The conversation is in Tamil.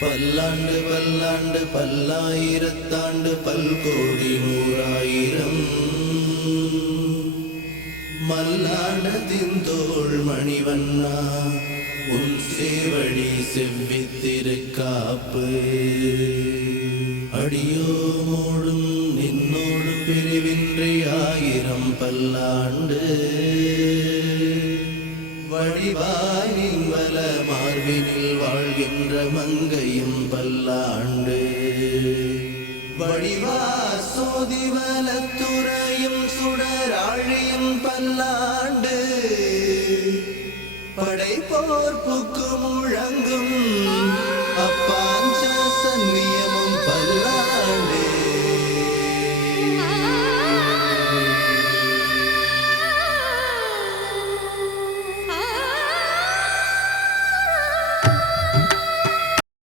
பல்லாண்டு பல்லாண்டு பல்லாயிரத்தாண்டு பல்கோடி நூறாயிரம் மல்லாண்டத்தின் தோள் மணிவண்ணா உன் சேவடி செவ்வித்திருக்காப்பு அடியோமோடும் நின்னோடு பிரிவின்றி ஆயிரம் பல்லாண்டு வடிவாயின் வல மார்பினில் வாழ்கின்ற மங்கையும் பல்லாண்டு வடிவா சோதிவலத்துறையும் சுடராழியும் பல்லாண்டு படைப்போர் புக்கு முழங்கும்